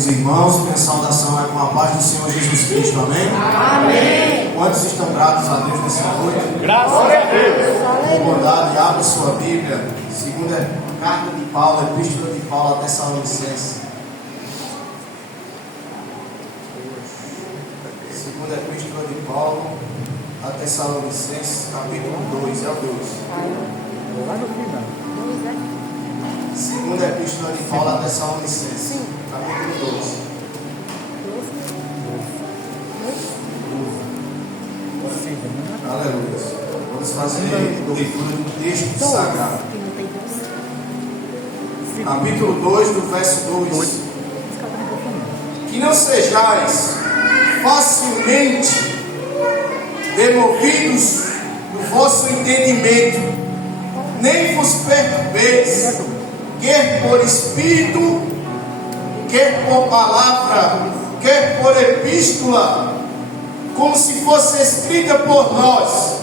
queridos irmãos, minha saudação é com a paz do Senhor Jesus Cristo, amém? Amém. Quantos estão gratos a Deus nessa noite? Graças a Deus. Com bondade, abra sua Bíblia, segunda carta de Paulo, epístola de Paulo a Tessalonicenses. Segunda epístola de Paulo a Tessalonicenses, capítulo 2, é o 2. Lá no final. Segunda epístola de Paulo a Tessalonicenses, capítulo 2. Aleluia. Vamos fazer leitura do texto sagrado. Capítulo 2, do verso 2. Que não sejais facilmente demovidos do vosso entendimento, nem vos perturbeis, quer por espírito, quer por palavra, quer por epístola, como se fosse escrita por nós,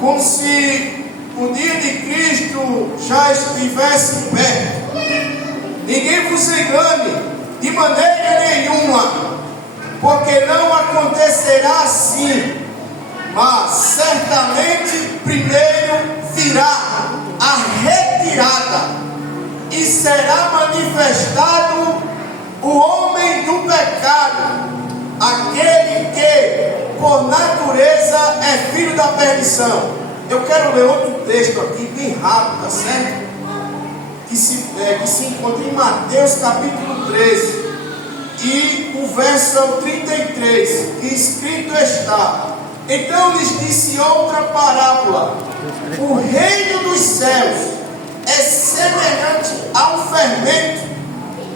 como se o dia de Cristo já estivesse perto. Ninguém vos engane de maneira nenhuma, porque não acontecerá assim, mas certamente primeiro virá a retirada e será manifestado o homem do pecado, aquele que por natureza é filho da perdição. Eu quero ler outro texto aqui bem rápido, tá certo? Que se encontra em Mateus capítulo 13 e o verso 33, que escrito está: então lhes disse outra parábola: o reino dos céus é semelhante a um fermento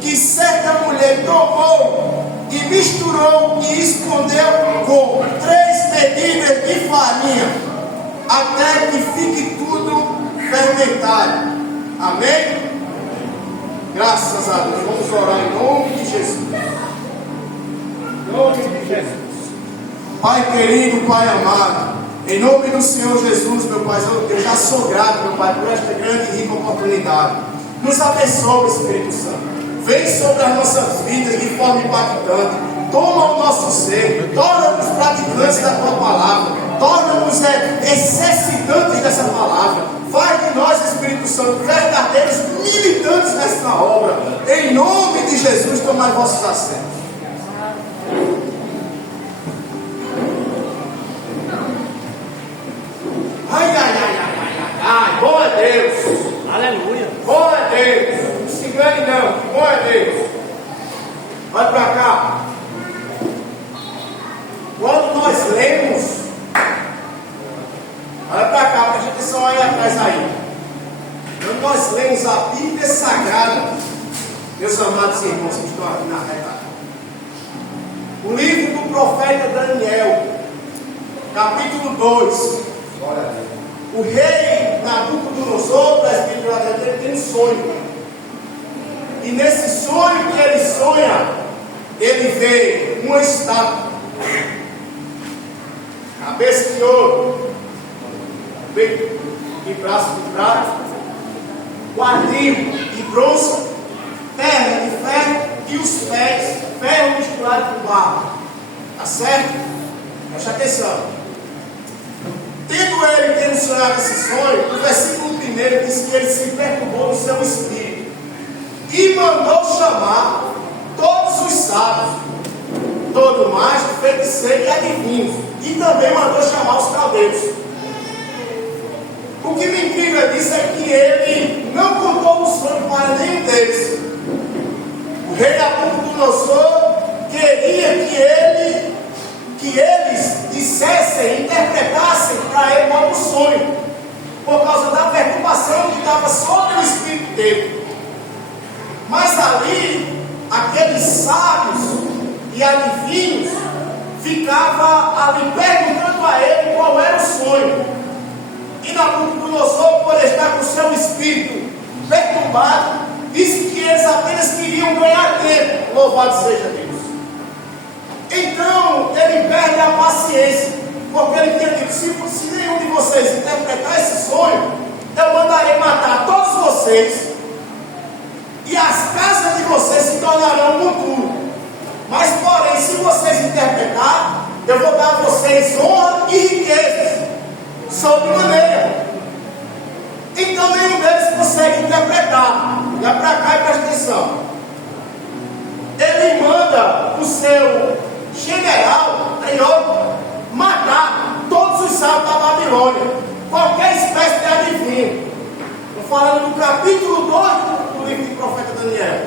que certa mulher tomou e misturou e escondeu com 3 medidas de farinha, até que fique tudo fermentado. Amém? Graças a Deus. Vamos orar em nome de Jesus. Em nome de Jesus. Pai querido, Pai amado, em nome do Senhor Jesus, meu Pai, eu já sou grato, meu Pai, por esta grande e rica oportunidade. Nos abençoe, Espírito Santo. Vem sobre as nossas vidas de forma impactante. Toma o nosso ser, torna-nos praticantes da tua palavra, torna-nos exercitantes dessa palavra. Faz de nós, Espírito Santo, verdadeiros militantes nesta obra. Em nome de Jesus, tomai vossos assentos. Ai, bom é Deus. Aleluia. Bom é Deus. Não se engane não, que bom é Deus. Olha para cá. Quando nós lemos, olha para cá, preste atenção aí atrás aí. Quando nós lemos a Bíblia Sagrada, meus amados irmãos que estão aqui na reta, o livro do profeta Daniel, capítulo 2. O rei Nabucodonosor, presbítero dele, tem um sonho. E nesse sonho que ele sonha, ele vê uma estátua, cabeça de ouro, peito e braço de prata, quadril de bronze, perna de ferro e os pés, ferro misturado com barro. Tá certo? Preste atenção. Tendo sonhado esse sonho, o versículo 1 diz que ele se perturbou no seu espírito e mandou chamar todos os sábios, todo mágico, feiticeiro e adivinhos, e também mandou chamar os caldeus. O que me intriga disso é que ele não contou o sonho para nenhum deles. O rei Nabucodonosor queria que eles dissessem, interpretassem para ele qual o sonho, por causa da perturbação que estava sobre o espírito dele. Mas ali, aqueles sábios e adivinhos ficavam ali perguntando a ele qual era o sonho. E Nabucodonosor, por estar com seu espírito perturbado, disse que eles apenas queriam ganhar tempo. Louvado seja Deus. Então ele perde a paciência, porque ele tinha dito: se nenhum de vocês interpretar esse sonho, eu mandarei matar todos vocês, e as casas de vocês se tornarão monturo. Mas, porém, se vocês interpretar, eu vou dar a vocês honra e riquezas, sobremaneira. Então, nenhum deles consegue interpretar. Olha para cá e presta atenção. Ele manda o seu general, Arioco, matar todos os sábios da Babilônia, qualquer espécie de adivinho. Estou falando do capítulo 2 do livro do profeta Daniel.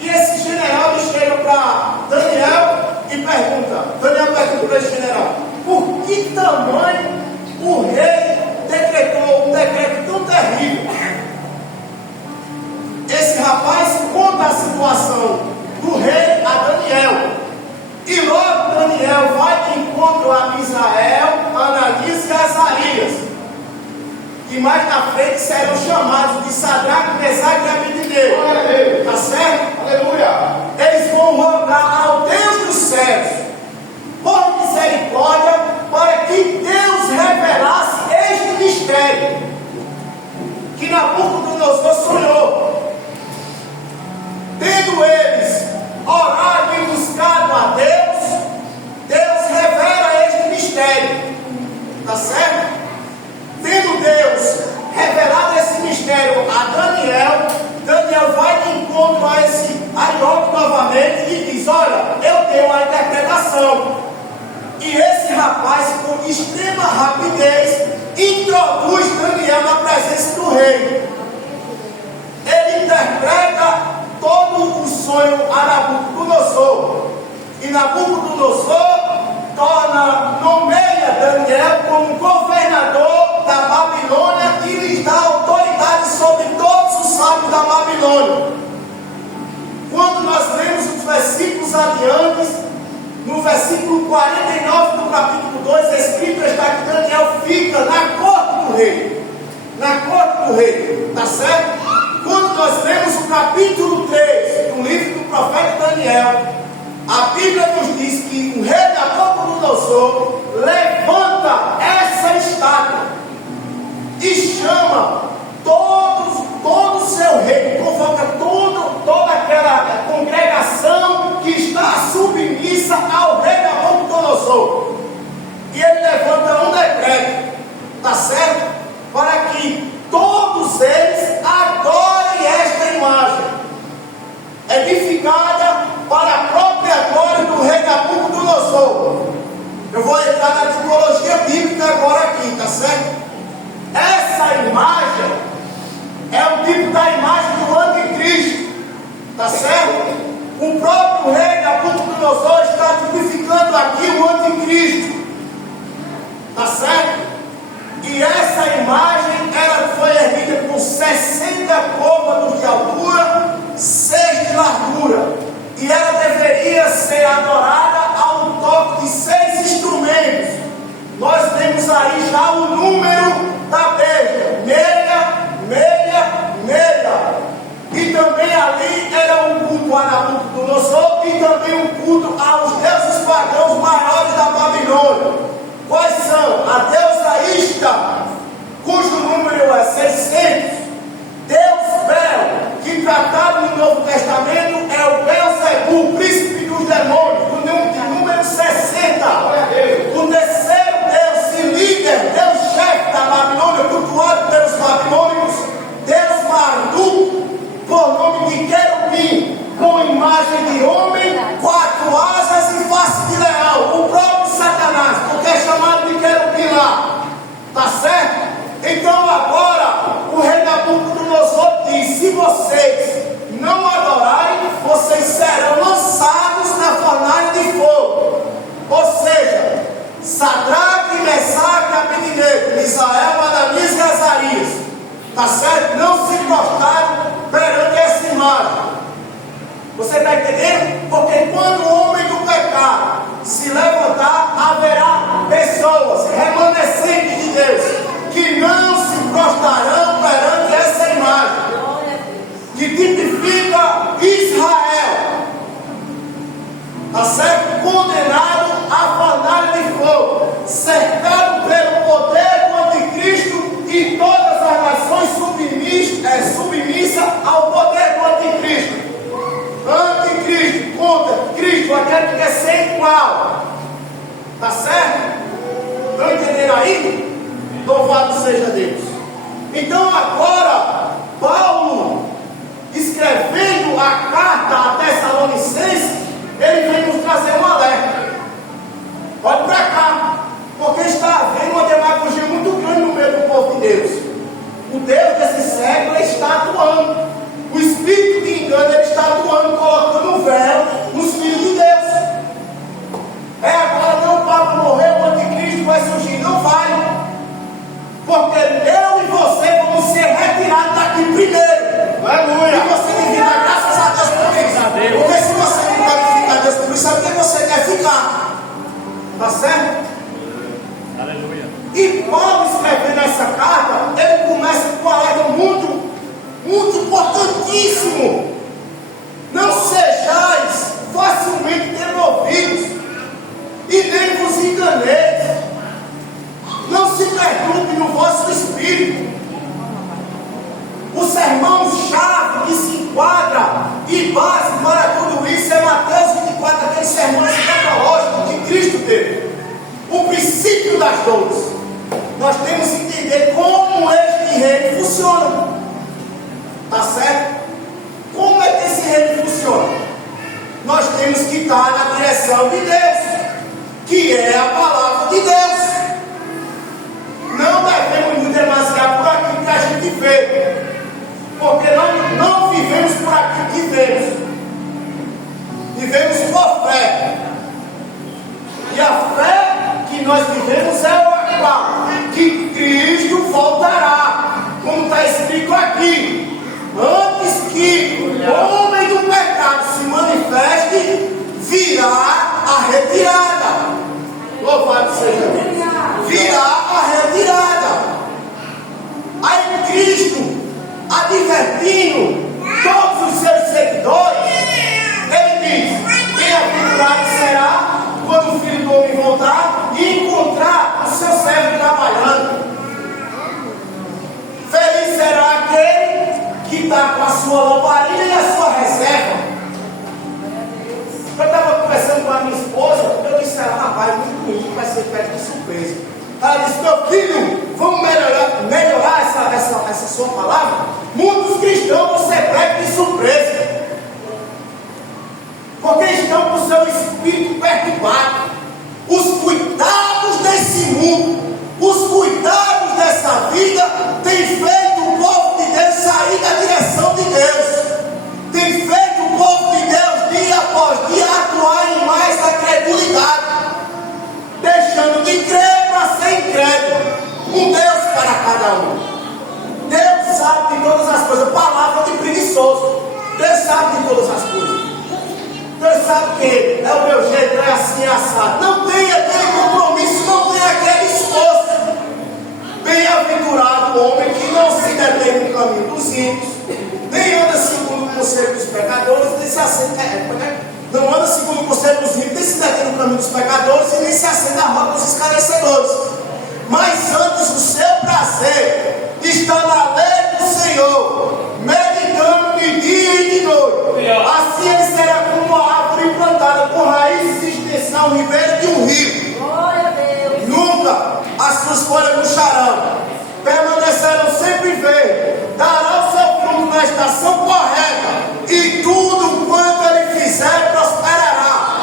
E esse general chega para Daniel e pergunta. Daniel pergunta para esse general: por que tamanho o rei decretou um decreto tão terrível? Esse rapaz conta a situação do rei a Daniel. E logo Daniel vai de encontro a Misael, Ananias e Azarias, que mais na frente serão chamados de Sadraque, Mesaque e Abednego. Está certo? Aleluia! Eles vão rogar ao Deus dos céus, por misericórdia, para que Deus revelasse este mistério que Nabucodonosor sonhou. Tendo eles orado e buscado a Deus, Deus revela este mistério. Está certo? Tendo Deus revelado esse mistério a Daniel, Daniel vai de encontro a esse Arioco novamente e diz: olha, eu tenho a interpretação. E esse rapaz, com extrema rapidez, introduz Daniel na presença do rei. Ele interpreta todo o sonho a Nabucodonosor. E Nabucodonosor nomeia Daniel como governador da Babilônia e lhes dá autoridade sobre todos os sábios da Babilônia. Quando nós lemos os versículos adiantes, no versículo 49 do capítulo 2, escrito está que Daniel fica na corte do rei. Na corte do rei, está certo? Quando nós lemos o capítulo 3 do livro do profeta Daniel, a Bíblia nos diz que o rei Nabucodonosor levanta essa estátua e chama todo o seu reino, convoca toda aquela congregação que está submissa ao rei Nabucodonosor. E ele levanta um decreto, está certo? Para que todos eles adorem esta imagem, edificada para a própria glória do rei Nabucodonosor. Eu vou entrar na tipologia bíblica agora aqui, tá certo? Essa imagem é o tipo da imagem do anticristo, tá certo? O próprio rei Nabucodonosor está tipificando aqui o anticristo, tá certo? E essa imagem foi erguida com 60 côvados de altura, 6 de largura. E ela deveria ser adorada ao toque de 6 instrumentos. Nós temos aí já o número da besta: 666. E também ali era um culto a Nabucodonosor e também um culto aos deuses pagãos maiores da Babilônia. Quais são? A deusa Ista, cujo número é 600. Deus Bel, que tratado no Novo Testamento é o Belzebu, príncipe dos demônios, do número 60. O terceiro Deus e líder, Deus chefe da Babilônia, cultuado pelos babilônicos, Deus Marduk, por nome de querubim, com imagem de homem, 4 asas e face de leão, o próprio Satanás, porque é chamado de querubim lá, tá certo? Então agora o rei Nabucodonosor diz: se vocês não adorarem, vocês serão lançados na fornalha de fogo. Ou seja, Sadraque, Mesaque, Abednego, Misael, Ananias e Azarias, tá certo? Não se prostraram perante essa imagem. Você está entendendo? Porque quando o homem do pecado se levantar, haverá pessoas remanescentes de Deus que não se prostrarão perante essa imagem, que tipifica Israel, está certo? Condenado à fornalha de fogo, cercado pelo poder do anticristo e todas as nações submissas ao poder do anticristo. igual. Tá certo? Estão entendendo aí? Louvado seja Deus. Então agora, Paulo, escrevendo a carta a Tessalonicenses, ele vem nos trazer um alerta. Olha para cá, porque está havendo uma demagogia muito grande no meio do povo de Deus. O Deus desse século está atuando. O espírito que engana, ele está atuando, colocando um véu nos filhos de Deus. Agora não, o Papa morreu, o anticristo vai surgir. Não vai. Porque eu e você vamos ser retirados daqui primeiro. Aleluia. E você devia dar graças a Deus por isso. Porque se você não glorificar a Deus por isso, sabe o que você quer ficar? Tá certo? Aleluia. E Paulo, escrevendo essa carta, ele começa com um alerta muito importantíssimo. Não sejais facilmente removidos e nem vos enganeis. Não se perturbe no vosso espírito. O sermão-chave que se enquadra e base para tudo isso é Mateus 24, aquele sermão escatológico que Cristo teve. O princípio das dores. Nós temos que entender como este reino funciona. Tá certo? Como é que esse reino funciona? Nós temos que estar na direção de Deus, que é a palavra de Deus. Não devemos nos demasiar por aquilo que a gente vê, porque nós não vivemos por aquilo que vemos, vivemos por fé. E a fé que nós vivemos é a qual? Que Cristo voltará, como está escrito aqui. Antes que o homem do pecado se manifeste, virá a retirada. Louvado seja Deus. Virá a retirada. Aí Cristo, advertindo todos os seus seguidores, ele diz: bem-aventurado será quando o Filho do Homem voltar e encontrar o seu servo trabalhando. Feliz será aquele que está com a sua lamparina e a sua reserva. Eu estava conversando com a minha esposa, eu disse a ela: rapaz, muito bonito, vai ser perto de surpresa. Ela disse: meu filho, vamos melhorar essa sua palavra. Muitos cristãos vão ser pegos de surpresa, porque estão com o seu espírito perturbado. Os cuidados desse mundo, os cuidados dessa vida têm feito o povo de Deus sair da direção de Deus. Tem feito o povo de Deus, dia após dia, atuar em mais da credulidade, deixando de crer para ser incrédulo. Um Deus para cada um. Deus sabe de todas as coisas. Palavra de preguiçoso. Deus sabe de todas as coisas. Deus sabe que é o meu jeito, é assim, é assado. Não tem aquele compromisso, não tem aquele esforço. Bem-aventurado o homem que não se detém no caminho dos ímpios, nem anda segundo o conselho dos pecadores, nem se assenta, não anda segundo o conselho dos ímpios, nem se detém no caminho dos pecadores, e nem se assenta à roda dos escarnecedores. Mas antes o seu prazer está na lei do Senhor, meditando de dia e de noite. Assim ele será como uma árvore plantada com raízes e extensão ribeira de um rio. Glória a Deus. Nunca as suas folhas murcharão, permanecerão sempre verdes, dará o seu fruto na estação correta, e tudo quanto ele fizer prosperará.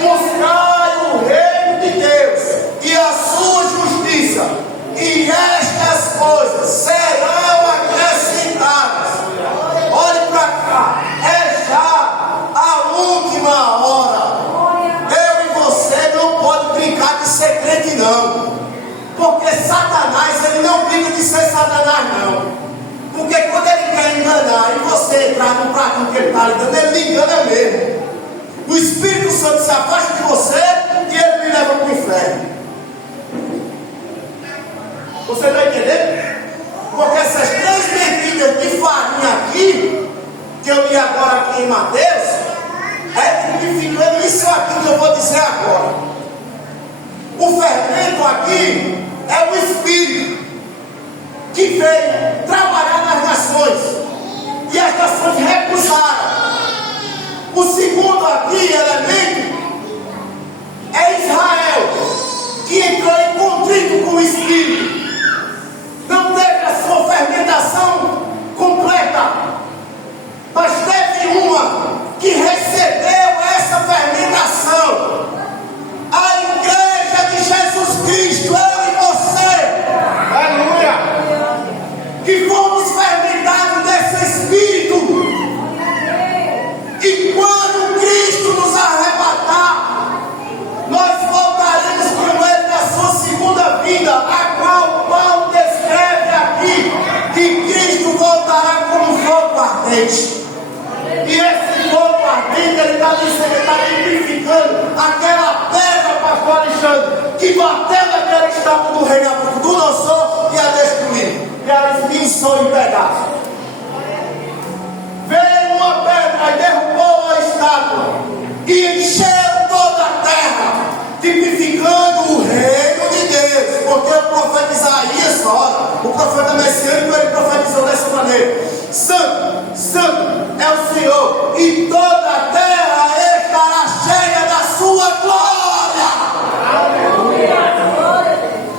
Buscai o reino de Deus e a sua justiça, e estas coisas serão acrescentadas. Olhe para cá, é já a última hora. Eu e você não pode brincar de ser crente não, porque Satanás, ele não brinca de ser Satanás não, porque quando ele quer enganar e você entrar no pratinho que ele está lhe dando, ele lhe engana mesmo. O Espírito Santo se afasta de você e ele me leva para o inferno. Você está entendendo? Porque essas 3 medidas de farinha aqui, que eu li agora aqui em Mateus, é tipificando isso aqui que eu vou dizer agora. O fermento aqui é o Espírito que veio trabalhar nas nações, e as nações recusaram. O segundo aqui elemento e bateu naquela estátua do rei Nabucodonosor e a destruiu, e a esmiuçou em pedaços. Veio uma pedra e derrubou a estátua e encheu toda a terra, tipificando o reino de Deus. Porque o profeta Isaías, o profeta messiânico, ele profetizou dessa maneira: Santo, Santo é o Senhor, e toda a terra estará cheia da sua glória.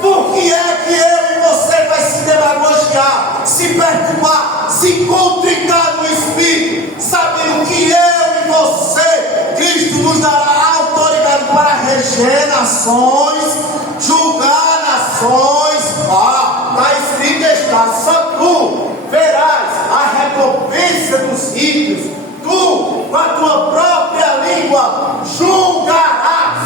Por que é que eu e você vai se demagogiar, se perturbar, se contritar no espírito, sabendo que eu e você, Cristo nos dará autoridade para reger nações, julgar nações? Está escrito, está, só tu verás a recompensa dos ímpios, tu, com a tua própria língua, julgarás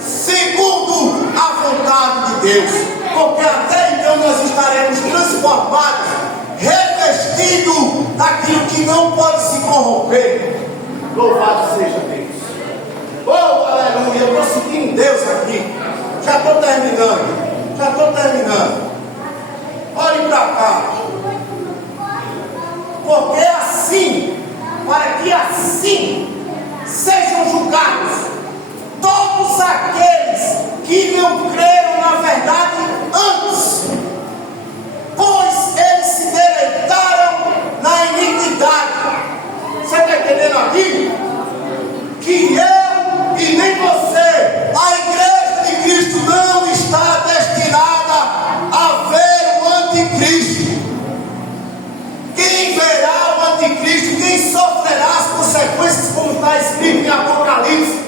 segundo a vontade de Deus, porque até então nós estaremos transformados, revestidos daquilo que não pode se corromper. Louvado seja Deus. Oh, aleluia, eu estou sentindo Deus aqui. Já estou terminando. Olhe para cá. Porque assim, para que assim sejam julgados todos aqueles que não creram na verdade antes, pois eles se deleitaram na iniquidade. Você está entendendo aqui? Que eu e nem você, a igreja de Cristo, não está destinada a ver o anticristo. Quem verá o anticristo, quem sofrerá as consequências, como está escrito em Apocalipse: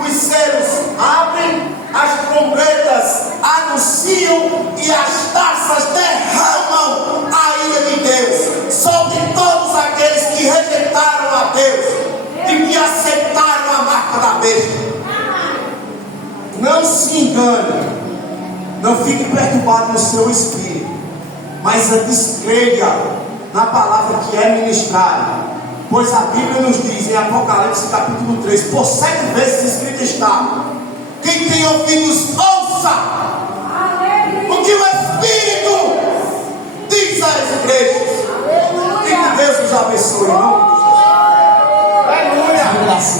os céus abrem, as trombetas anunciam e as taças derramam a ira de Deus sobre todos aqueles que rejeitaram a Deus e que aceitaram a marca da besta. Não se engane, não fique perturbado no seu espírito, mas descreia na palavra que é ministrada, pois a Bíblia nos diz em Apocalipse capítulo 3, por 7 vezes escrito está: quem tem ouvidos, ouça o que o Espírito